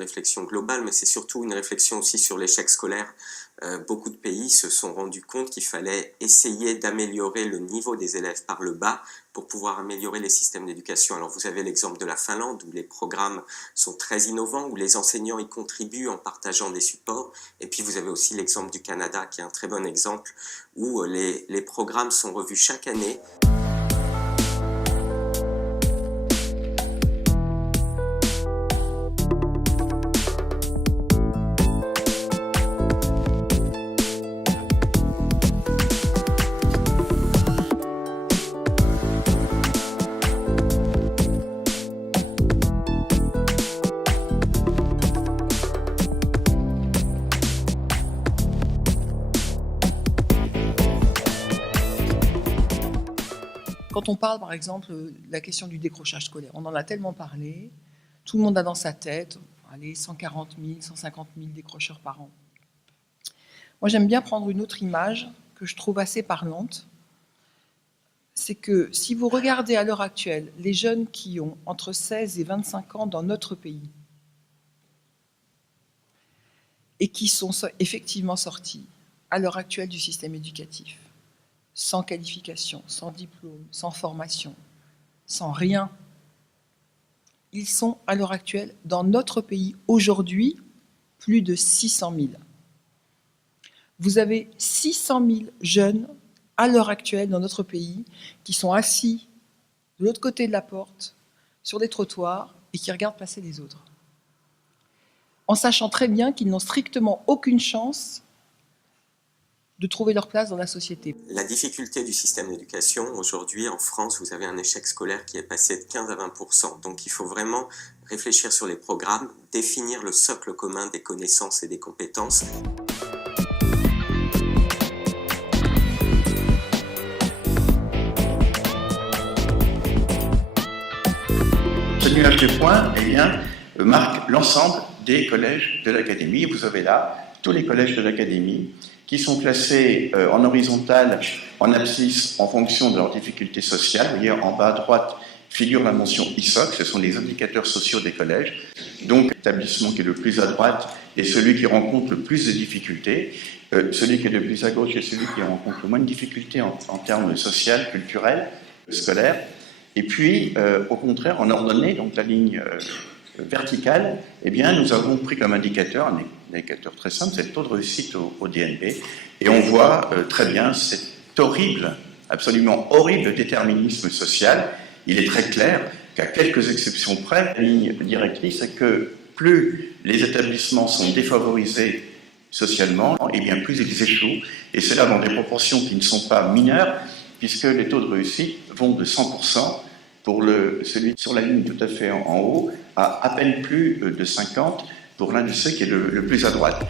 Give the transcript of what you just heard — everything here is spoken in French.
réflexion globale, mais c'est surtout une réflexion aussi sur l'échec scolaire. Beaucoup de pays se sont rendus compte qu'il fallait essayer d'améliorer le niveau des élèves par le bas pour pouvoir améliorer les systèmes d'éducation. Alors vous avez l'exemple de la Finlande où les programmes sont très innovants, où les enseignants y contribuent en partageant des supports. Et puis vous avez aussi l'exemple du Canada qui est un très bon exemple où les programmes sont revus chaque année. Quand on parle, par exemple, de la question du décrochage scolaire, on en a tellement parlé, tout le monde a dans sa tête, allez, 140 000, 150 000 décrocheurs par an. Moi, j'aime bien prendre une autre image que je trouve assez parlante. C'est que si vous regardez à l'heure actuelle les jeunes qui ont entre 16 et 25 ans dans notre pays et qui sont effectivement sortis à l'heure actuelle du système éducatif, sans qualification, sans diplôme, sans formation, sans rien. Ils sont, à l'heure actuelle, dans notre pays, aujourd'hui, plus de 600 000. Vous avez 600 000 jeunes, à l'heure actuelle, dans notre pays, qui sont assis de l'autre côté de la porte, sur des trottoirs, et qui regardent passer les autres. En sachant très bien qu'ils n'ont strictement aucune chance de trouver leur place dans la société. La difficulté du système d'éducation, aujourd'hui en France, vous avez un échec scolaire qui est passé de 15 à 20%. Donc il faut vraiment réfléchir sur les programmes, définir le socle commun des connaissances et des compétences. Ce nuage de points marque l'ensemble des collèges de l'Académie. Vous avez là tous les collèges de l'Académie qui sont classés en horizontal, en abscisse, en fonction de leur difficulté sociale. Vous voyez, en bas à droite figure la mention ISOC, ce sont les indicateurs sociaux des collèges. Donc, l'établissement qui est le plus à droite est celui qui rencontre le plus de difficultés. Celui qui est le plus à gauche est celui qui rencontre le moins de difficultés en termes social, culturel, scolaire. Et puis, au contraire, en ordonnée, donc la ligne verticale, eh bien, nous avons pris comme indicateur, un indicateur très simple, c'est le taux de réussite au DNB. Et on voit très bien cet horrible, absolument horrible déterminisme social. Il est très clair qu'à quelques exceptions près, la ligne directrice est que plus les établissements sont défavorisés socialement, et bien plus ils échouent. Et c'est là dans des proportions qui ne sont pas mineures, puisque les taux de réussite vont de 100% pour celui sur la ligne tout à fait en haut, à peine plus de 50 pour l'un de ceux qui est le plus à droite.